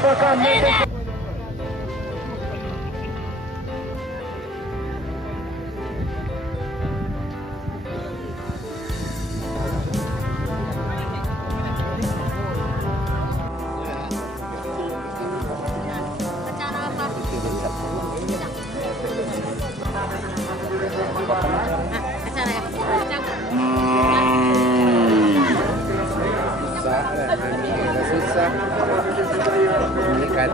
apakah mereka susah mengikat.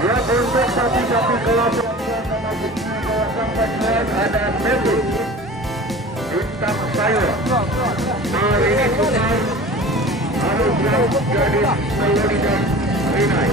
Ya, untuk sapi-sapi kelas ada Medu Bintang Sayur. Hari ini Sultan harus jadi Melodi dan Rinai.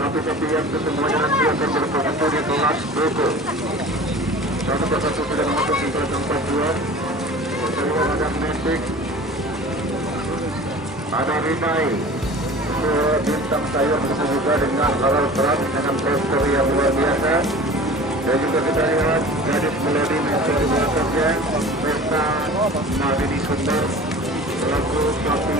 Sapi-sapi yang kesemuanya nanti akan berfoto di kelas Boko. Satu persatu sudah masuk di kelas 42. Kedua ada Metik, ada Rinai, Bintang Sayur begitu juga dengan halal perang dengan poster yang luar biasa. Dan juga kita lihat gadis Melodi mencari belakangnya Pesta Madini Sumber selaku sapi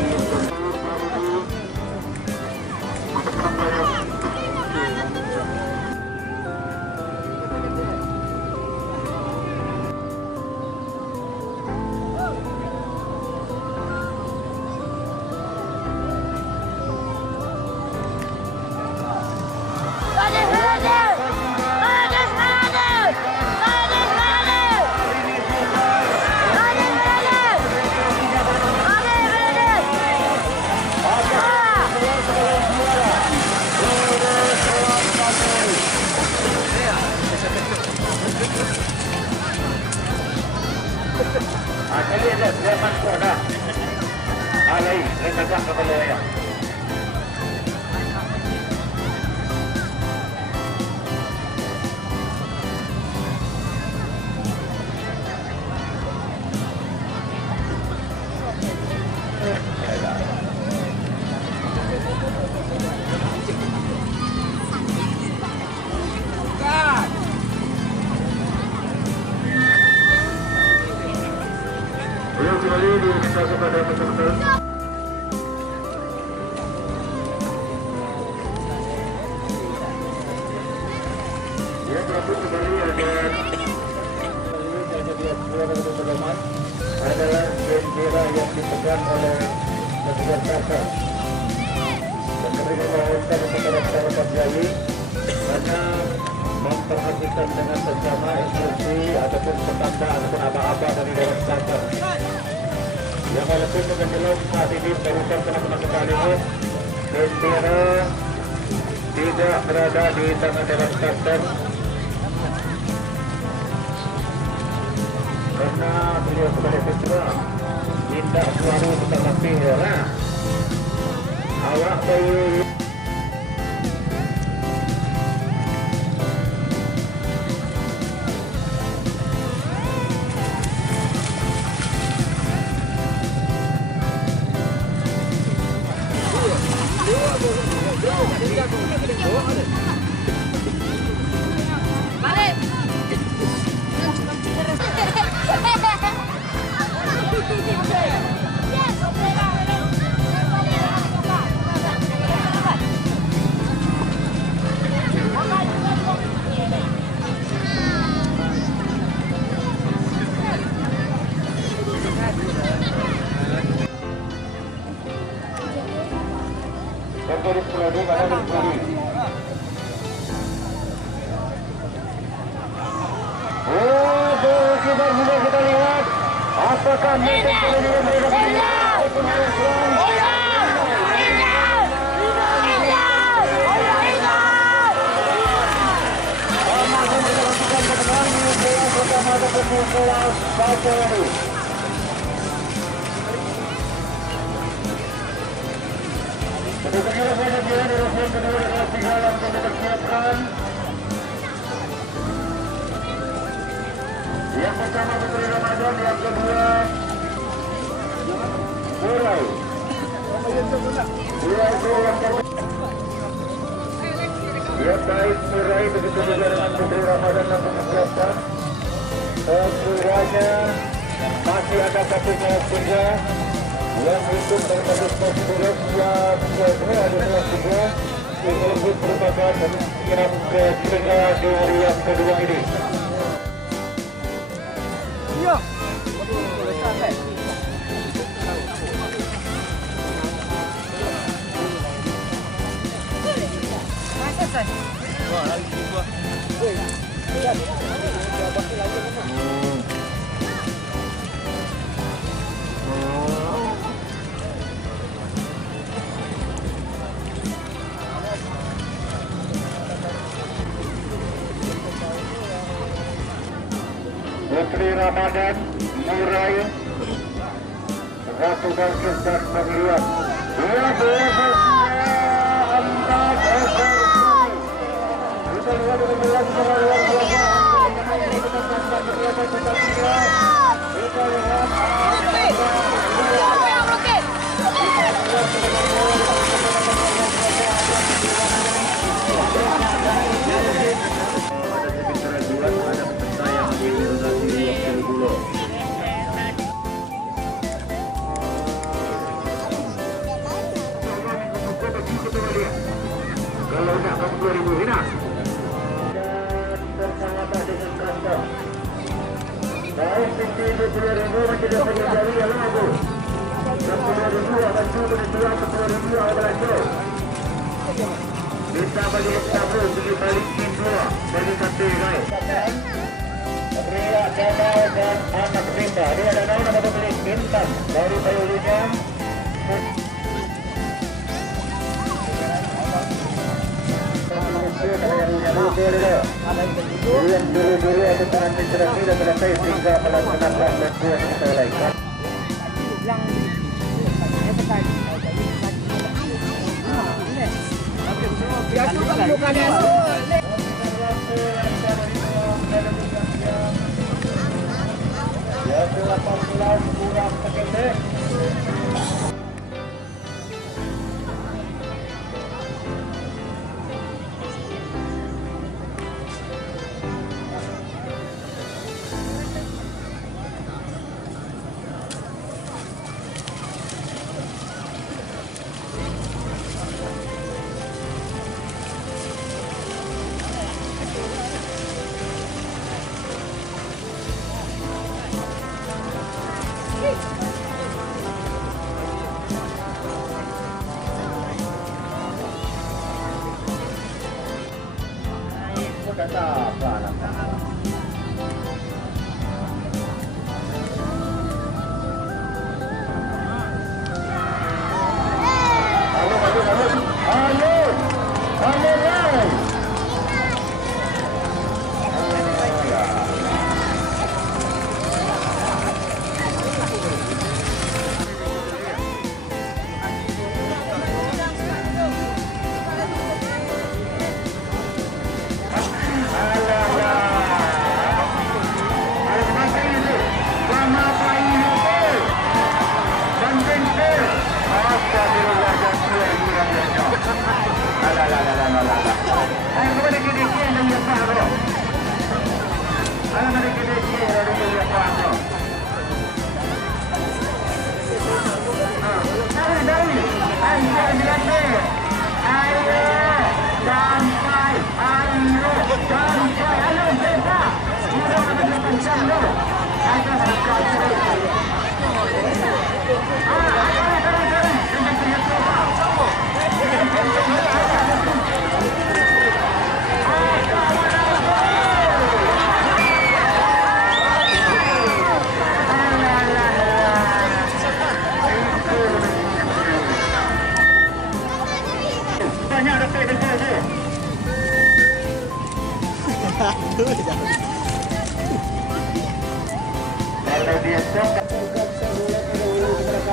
lihat dia masuk dah. Lain tegak kepala ya. Ya, tapi kembali ada pedoman adalah bendera yang dipegang oleh petugas kasar. Dan mereka meminta kepada masyarakat Bali hanya memperhatikan dengan seksama instruksi ataupun petanda ataupun aba-aba dari Dewan Kasar. Yang walaupun dengan jelas saat ini barusan teman-teman sekalian, bendera tidak berada di tangan Dewan Kasar karena beliau sebagai ketua tidak selalu tetapi orang awak bayu Garis melodi mana berpuri. Kita lihat apakah mesin melodi yang pertama Putri Ramadan, yang kedua Murai. Murai itu yang ya baik Murai begitu juga dengan Putri Ramadan yang mempersiapkan. Sekiranya masih ada satu kelas tiga yang hidup daripada spesies yang kedua adalah juga ini merupakan kirap ketiga di hari yang kedua ini. Iya. Wah, lagi dua. Putri Ramadan, Murai, Ratu Bangkit dan Penglihat. Dua belasnya Antak Esar. Kita lihat dengan jelas secara luar biasa. Kita lihat kalau nak kamu 2000 Hina dan bersahabat dengan kantong baik tinggi 20,000 masih dapat menjadi yang lagu 10,000 akan cuba dijual 10,000 adalah jauh kita bagi tabung bagi balikin dua bagi satu baik Ria Jamal dan anak Rinda dia ada nama pemilik bintang dari Bayulinya yang dulu-dulu aku tangan mencerasi dan selesai sehingga pelaksanaan latihan kita lakukan. Ya, 18 kurang sekejap. pun tak sabar lah.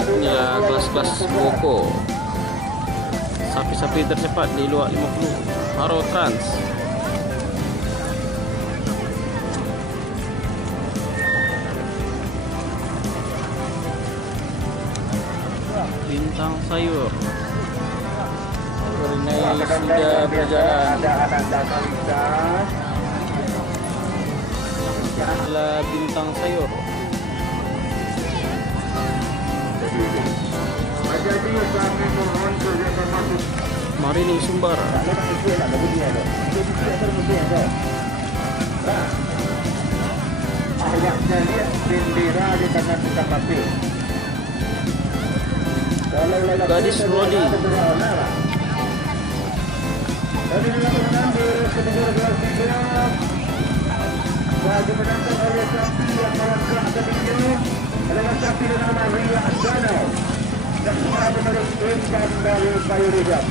Inilah kelas-kelas Boko. Sapi-sapi tercepat di luar 50. Haro Trans. Bintang sayur. Ini sudah berjalan. Adalah bintang sayur. Marini Sumbar. Awaknya lihat bendera di tangan tukang api. Gadis Rodi. Tadi dilakukan di kedua gelar tiga. Bagi menantang oleh sapi yang melangkah ke pinggir adalah sapi dengan nama Ria Danau. Dan semua pemilik Intan dari Kayu Rijab.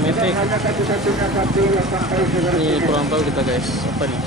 Metek. Hanya satu-satunya sapi yang sampai segera. Ini kurang tahu kita guys. Apa nih?